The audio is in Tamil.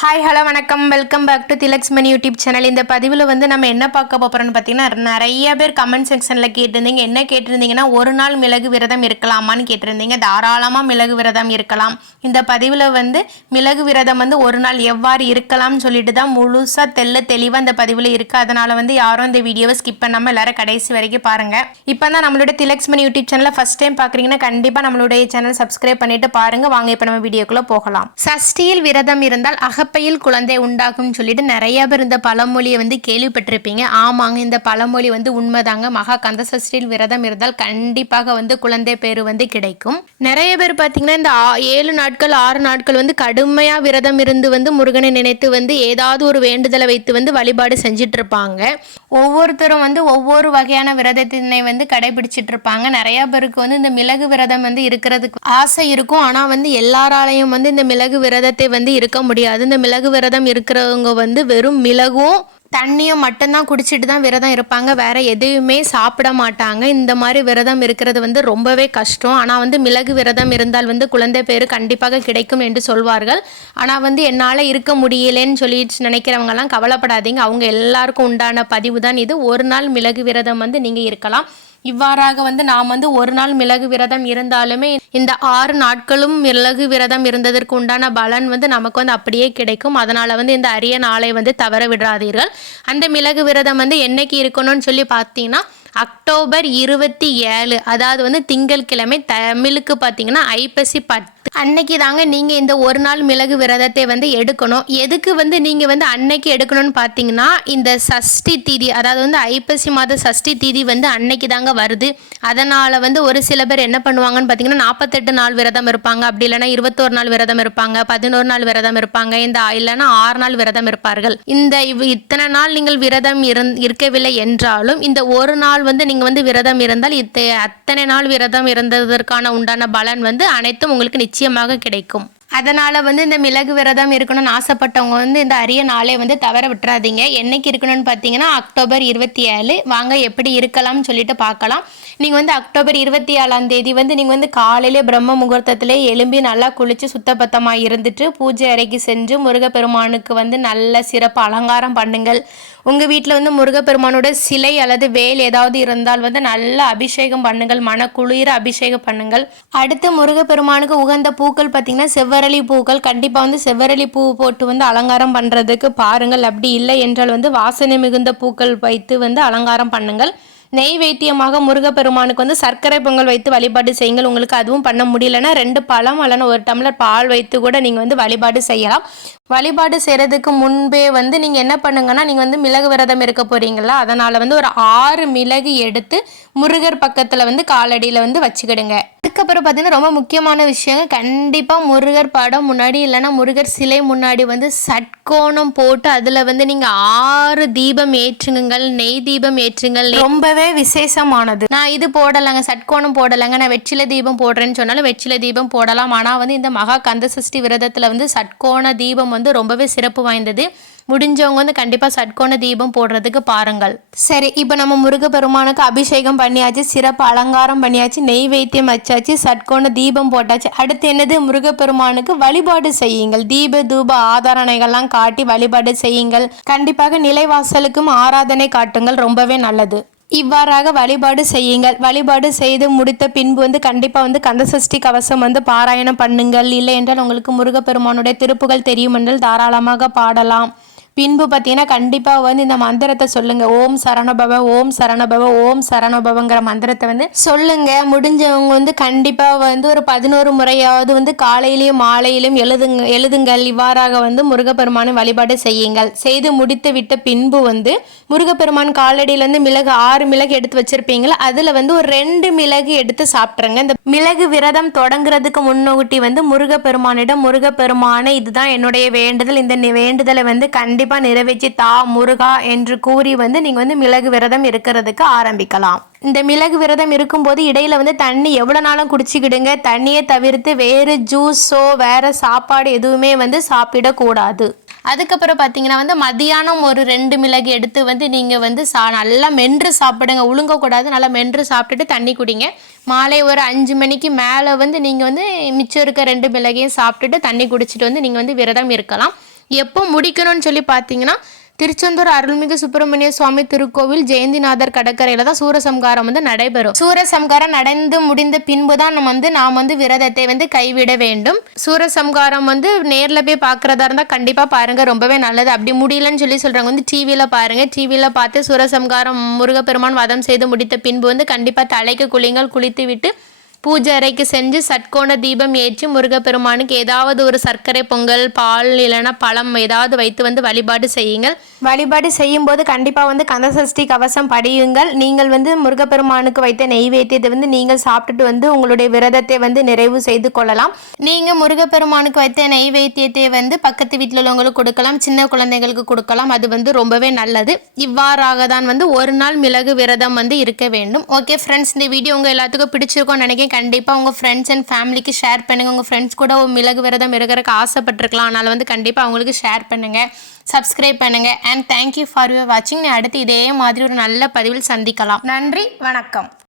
ஹாய் ஹலோ வணக்கம். Welcome back to Thilaks Mani YouTube channel இந்த பதிவில் வந்து நம்ம என்ன பார்க்க போகிறோம்னு பார்த்தீங்கன்னா நிறைய பேர் கமெண்ட் செக்ஷனில் கேட்டிருந்தீங்க. என்ன கேட்டிருந்தீங்கன்னா ஒரு நாள் மிளகு விரதம் இருக்கலாமான்னு கேட்டிருந்தீங்க. தாராளமாக மிளகு விரதம் இருக்கலாம். இந்த பதிவில் வந்து மிளகு விரதம் வந்து ஒரு நாள் எவ்வாறு இருக்கலாம்னு சொல்லிட்டு தான் முழுசாக தெல்ல தெளிவாக இந்த பதிவில் இருக்குது அதனால் வந்து யாரும் இந்த வீடியோவை ஸ்கிப் பண்ணாமல் எல்லாரும் கடைசி வரைக்கும் பாருங்கள் இப்போ தான் நம்மளோட திலக்ஸ் மணி யூடியூப் சேனலில் ஃபஸ்ட் டைம் பார்க்குறீங்கன்னா கண்டிப்பாக நம்மளுடைய சேனல் சப்ஸ்கிரைப் பண்ணிட்டு பாருங்கள் வாங்க இப்போ நம்ம வீடியோக்குள்ளே போகலாம். சஷ்டியில் விரதம் இருந்தால் அகப்பையில் குழந்தை உண்டாகும்னு சொல்லிட்டு நிறைய பேர் இந்த பழமொழியை வந்து கேள்விப்பட்டிருப்பீங்க. ஆமாங்க இந்த பழமொழி வந்து உண்மைதாங்க. மகா கந்த சஷ்டியில் விரதம் இருந்தால் கண்டிப்பாக வந்து குழந்தை பேர் வந்து கிடைக்கும். நிறைய பேர் பார்த்தீங்கன்னா இந்த ஆ- ஏழு நாட்கள் ஆறு நாட்கள் வந்து கடுமையாக விரதம் இருந்து வந்து முருகனை நினைத்து வந்து ஏதாவது ஒரு வேண்டுதலை வைத்து வந்து வழிபாடு செஞ்சுட்டு இருப்பாங்க ஒவ்வொருத்தரும் வந்து ஒவ்வொரு வகையான விரதத்தினை வந்து கடைபிடிச்சிட்டு இருப்பாங்க நிறைய பேருக்கு வந்து இந்த மிளகு விரதம் வந்து இருக்கிறதுக்கு ஆசை இருக்கும். ஆனால் வந்து எல்லாராலையும் வந்து இந்த மிளகு விரதத்தை வந்து இருக்க முடியாது. இந்த மிளகு விரதம் இருக்கிறவங்க வந்து வெறும் மிளகும் தண்ணியும் மட்டும்தான் குடிச்சிட்டு தான் விரதம் இருப்பாங்க. வேற எதையுமே சாப்பிட மாட்டாங்க. இந்த மாதிரி விரதம் இருக்கிறது வந்து ரொம்பவே கஷ்டம். ஆனால் வந்து மிளகு விரதம் இருந்தால் வந்து குழந்தை பேர் கண்டிப்பாக கிடைக்கும் என்று சொல்வார்கள். ஆனால் வந்து என்னால் இருக்க முடியலன்னு சொல்லி நினைக்கிறவங்கலாம் கவலைப்படாதீங்க. அவங்க எல்லாருக்கும் உண்டான பதிவு தான் இது. ஒரு நாள் மிளகு விரதம் வந்து நீங்கள் இருக்கலாம். இவ்வாறாக வந்து நாம் வந்து ஒரு நாள் மிளகு விரதம் இருந்தாலுமே இந்த ஆறு நாட்களும் மிளகு விரதம் இருந்ததற்கு உண்டான பலன் வந்து நமக்கு வந்து அப்படியே கிடைக்கும். அதனால் வந்து இந்த அரிய நாளை வந்து தவற விடாதீர்கள். அந்த மிளகு விரதம் வந்து என்னைக்கு இருக்கணும்னு சொல்லி பார்த்தீங்கன்னா அக்டோபர் இருபத்தி ஏழு அதாவது வந்து திங்கட்கிழமை தமிழுக்கு பார்த்தீங்கன்னா ஐப்பசி பத்து அன்னைக்கு தாங்க நீங்கள் இந்த ஒரு நாள் மிளகு விரதத்தை வந்து எடுக்கணும். எதுக்கு வந்து நீங்கள் வந்து அன்னைக்கு எடுக்கணும்னு பார்த்தீங்கன்னா இந்த சஷ்டி தீதி அதாவது வந்து ஐப்பசி மாத சஷ்டி தீதி வந்து அன்னைக்கு தாங்க வருது. அதனால் வந்து ஒரு சில பேர் என்ன பண்ணுவாங்கன்னு பார்த்தீங்கன்னா நாற்பத்தெட்டு நாள் விரதம் இருப்பாங்க. அப்படி இல்லைன்னா இருபத்தோரு நாள் விரதம் இருப்பாங்க. பதினோரு நாள் விரதம் இருப்பாங்க. இந்த இல்லைன்னா ஆறு நாள் விரதம் இருப்பார்கள். இந்த இவ் இத்தனை நாள் நீங்கள் விரதம் இருந் இருக்கவில்லை என்றாலும் இந்த ஒரு நாள் வந்து நீங்கள் வந்து விரதம் இருந்தால் இத்த அத்தனை நாள் விரதம் இருந்ததற்கான உண்டான பலன் வந்து அனைத்தும் உங்களுக்கு நிச்சயம் நிச்சயமாக கிடைக்கும். அதனால் வந்து இந்த மிளகு விரதம் இருக்கணும்னு ஆசைப்பட்டவங்க வந்து இந்த அரிய நாளை வந்து தவற விட்டுறாதீங்க. என்னைக்கு இருக்கணும்னு பார்த்தீங்கன்னா அக்டோபர் இருபத்தி ஏழு. வாங்க எப்படி இருக்கலாம்னு சொல்லிட்டு பார்க்கலாம் நீங்கள் வந்து அக்டோபர் இருபத்தி ஏழாம் தேதி வந்து நீங்கள் வந்து காலையிலே பிரம்ம முகூர்த்தத்திலே எலும்பி நல்லா குளித்து சுத்தபத்தமாக இருந்துட்டு பூஜை அறைக்கு சென்று முருகப்பெருமானுக்கு வந்து நல்ல சிறப்பு அலங்காரம் பண்ணுங்கள். உங்கள் வீட்டில் வந்து முருகப்பெருமானோட சிலை அல்லது வேல் ஏதாவது இருந்தால் வந்து நல்லா அபிஷேகம் பண்ணுங்கள் மனக்குளிர அபிஷேகம் பண்ணுங்கள். அடுத்து முருகப்பெருமானுக்கு உகந்த பூக்கள் பார்த்திங்கன்னா செவ்வரளி பூக்கள். கண்டிப்பாக வந்து செவ்வரளி பூ போட்டு வந்து அலங்காரம் பண்ணுறதுக்கு பாருங்கள். அப்படி இல்லை என்றால் வந்து வாசனை மிகுந்த பூக்கள் வைத்து வந்து அலங்காரம் பண்ணுங்கள். நெய்வேத்தியமாக முருகப்பெருமானுக்கு வந்து சர்க்கரை பொங்கல் வைத்து வழிபாடு செய்யுங்கள். உங்களுக்கு அதுவும் பண்ண முடியலன்னா ரெண்டு பழம் அல்லனா ஒரு டம்ளர் பால் வைத்து கூட நீங்கள் வந்து வழிபாடு செய்யலாம். வழிபாடு செய்கிறதுக்கு முன்பே வந்து நீங்கள் என்ன பண்ணுங்கன்னா நீங்கள் வந்து மிளகு விரதம் இருக்க போகிறீங்களா அதனால் வந்து ஒரு ஆறு மிளகு எடுத்து முருகர் பக்கத்தில் வந்து காலடியில் வந்து வச்சுக்கிடுங்க. அதுக்கப்புறம் பார்த்தீங்கன்னா ரொம்ப முக்கியமான விஷயம் கண்டிப்பாக முருகர் படம் முன்னாடி இல்லைன்னா முருகர் சிலை முன்னாடி வந்து சட்கோணம் போட்டு அதில் வந்து நீங்கள் ஆறு தீபம் ஏற்றுங்கள் நெய் தீபம் ஏற்றுங்கள். ரொம்பவே விசேஷமானது. நான் இது போடலைங்க சட்கோணம் போடலைங்க. நான் வெற்றிலை தீபம் போடுறேன்னு சொன்னாலும் வெற்றிலை தீபம் போடலாம். ஆனால் வந்து இந்த மகா கந்த சஷ்டி விரதத்தில் வந்து சட்கோண தீபம் வந்து ரொம்பவே சிறப்பு வாய்ந்தது. முடிஞ்சவங்க வந்து கண்டிப்பாக சட்கோண தீபம் போடுறதுக்கு பாருங்கள். சரி இப்போ நம்ம முருகப்பெருமானுக்கு அபிஷேகம் பண்ணியாச்சு சிறப்பு அலங்காரம் பண்ணியாச்சு நெய்வேத்தியம் வச்சாச்சு சட்கோண தீபம் போட்டாச்சு. அடுத்து என்னது? முருகப்பெருமானுக்கு வழிபாடு செய்யுங்கள். தீப தூப ஆதாரணைகள்லாம் காட்டி வழிபாடு செய்யுங்கள். கண்டிப்பாக நிலைவாசலுக்கும் ஆராதனை காட்டுங்கள். ரொம்பவே நல்லது. இவ்வாறாக வழிபாடு செய்யுங்கள். வழிபாடு செய்து முடித்த பின்பு வந்து கண்டிப்பாக வந்து கந்தசஷ்டி கவசம் வந்து பாராயணம் பண்ணுங்கள். இல்லை என்றால் உங்களுக்கு முருகப்பெருமானுடைய திருப்புகள் தெரியும் என்றால் தாராளமாக பாடலாம். பின்பு பார்த்தீங்கன்னா கண்டிப்பாக வந்து இந்த மந்திரத்தை சொல்லுங்க. ஓம் சரணபவ ஓம் சரணபவ ஓம் சரணபவங்கிற மந்திரத்தை வந்து சொல்லுங்க. முடிஞ்சவங்க வந்து கண்டிப்பாக வந்து ஒரு பதினோரு முறையாவது வந்து காலையிலையும் மாலையிலும் எழுதுங்க எழுதுங்கள். இவ்வாறாக வந்து முருகப்பெருமானை வழிபாடு செய்யுங்கள். செய்து முடித்து விட்ட பின்பு வந்து முருகப்பெருமான் காலடியிலேருந்து மிளகு ஆறு மிளகு எடுத்து வச்சிருப்பீங்களா? அதில் வந்து ஒரு ரெண்டு மிளகு எடுத்து சாப்பிட்ருங்க இந்த மிளகு விரதம் தொடங்குறதுக்கு முன்னோட்டி வந்து முருகப்பெருமானிடம் முருகப்பெருமானை இதுதான் என்னுடைய வேண்டுதல். இந்த வேண்டுதலை வந்து கண்டிப்பாக நிறைவேற்றி தா முருகா என்று கூறி வந்து நீங்கள் வந்து மிளகு விரதம் இருக்கிறதுக்கு ஆரம்பிக்கலாம். இந்த மிளகு விரதம் இருக்கும்போது இடையில வந்து தண்ணி எவ்வளோ நாளும் குடிச்சிக்கிடுங்க. தண்ணியை தவிர்த்து வேறு ஜூஸோ வேற சாப்பாடு எதுவுமே வந்து சாப்பிடக்கூடாது. அதுக்கப்புறம் பார்த்தீங்கன்னா வந்து மதியானம் ஒரு ரெண்டு மிளகு எடுத்து வந்து நீங்கள் வந்து சா நல்லா மென்று சாப்பிடுங்க. உழுங்கக்கூடாது. நல்லா மென்று சாப்பிட்டுட்டு தண்ணி குடிங்க. மாலை ஒரு அஞ்சு மணிக்கு மேலே வந்து நீங்கள் வந்து மிச்சம் இருக்க ரெண்டு மிளகையும் சாப்பிட்டுட்டு தண்ணி குடிச்சிட்டு வந்து நீங்கள் வந்து விரதம் இருக்கலாம். எப்போ முடிக்கணும்னு சொல்லி பார்த்தீங்கன்னா திருச்செந்தூர் அருள்மிகு சுப்பிரமணிய சுவாமி திருக்கோவில் ஜெயந்திநாதர் கடற்கரையில தான் சூரசம்காரம் வந்து நடைபெறும். சூரசம்காரம் நடந்து முடிந்த பின்பு தான் நம்ம வந்து நாம் வந்து விரதத்தை வந்து கைவிட வேண்டும். சூரசம்காரம் வந்து நேரில் போய் பார்க்குறதா இருந்தால் கண்டிப்பாக பாருங்க ரொம்பவே நல்லது. அப்படி முடியலன்னு சொல்லி சொல்கிறாங்க வந்து டிவியில் பாருங்க. டிவியில் பார்த்து சூரசம்காரம் முருகப்பெருமான் வதம் செய்து முடித்த பின்பு வந்து கண்டிப்பாக தலைக்கு குளிங்கள் குளித்து விட்டு பூஜை அறைக்கு செஞ்சு சட்கோண தீபம் ஏற்றி முருகப்பெருமானுக்கு ஏதாவது ஒரு சர்க்கரை பொங்கல் பால் இல்லைன்னா பழம் ஏதாவது வைத்து வந்து வழிபாடு செய்யுங்கள். வழிபாடு செய்யும் போது கண்டிப்பாக வந்து கந்தசஷ்டி கவசம் படியுங்கள். நீங்கள் வந்து முருகப்பெருமானுக்கு வைத்த நெய்வேத்தியத்தை வந்து நீங்கள் சாப்பிட்டுட்டு வந்து உங்களுடைய விரதத்தை வந்து நிறைவு செய்து கொள்ளலாம். நீங்கள் முருகப்பெருமானுக்கு வைத்த நெய்வேத்தியத்தை வந்து பக்கத்து வீட்டில் உள்ளவங்களுக்கு கொடுக்கலாம் சின்ன குழந்தைங்களுக்கு கொடுக்கலாம். அது வந்து ரொம்பவே நல்லது. இவ்வாறாக தான் வந்து ஒரு நாள் மிளகு விரதம் வந்து இருக்க வேண்டும். ஓகே ஃப்ரெண்ட்ஸ் இந்த வீடியோ உங்கள் எல்லாத்துக்கும் பிடிச்சிருக்கும்னு நினைக்கிறேன். கண்டிப்பாக உங்கள் ஃப்ரெண்ட்ஸ் அண்ட் ஃபேமிலிக்கு ஷேர் பண்ணுங்கள் உங்கள் ஃப்ரெண்ட்ஸ் கூட மிளகு விரதம் இருக்கிறதுக்கு ஆசைப்பட்டிருக்கலாம். அதனால் வந்து கண்டிப்பாக அவங்களுக்கு ஷேர் பண்ணுங்கள் சப்ஸ்கிரைப் பண்ணுங்கள் அண்ட் தேங்க்யூ ஃபார் யுவர் வாட்சிங் அடுத்து இதே மாதிரி ஒரு நல்ல பதிவில் சந்திக்கலாம். நன்றி. வணக்கம்.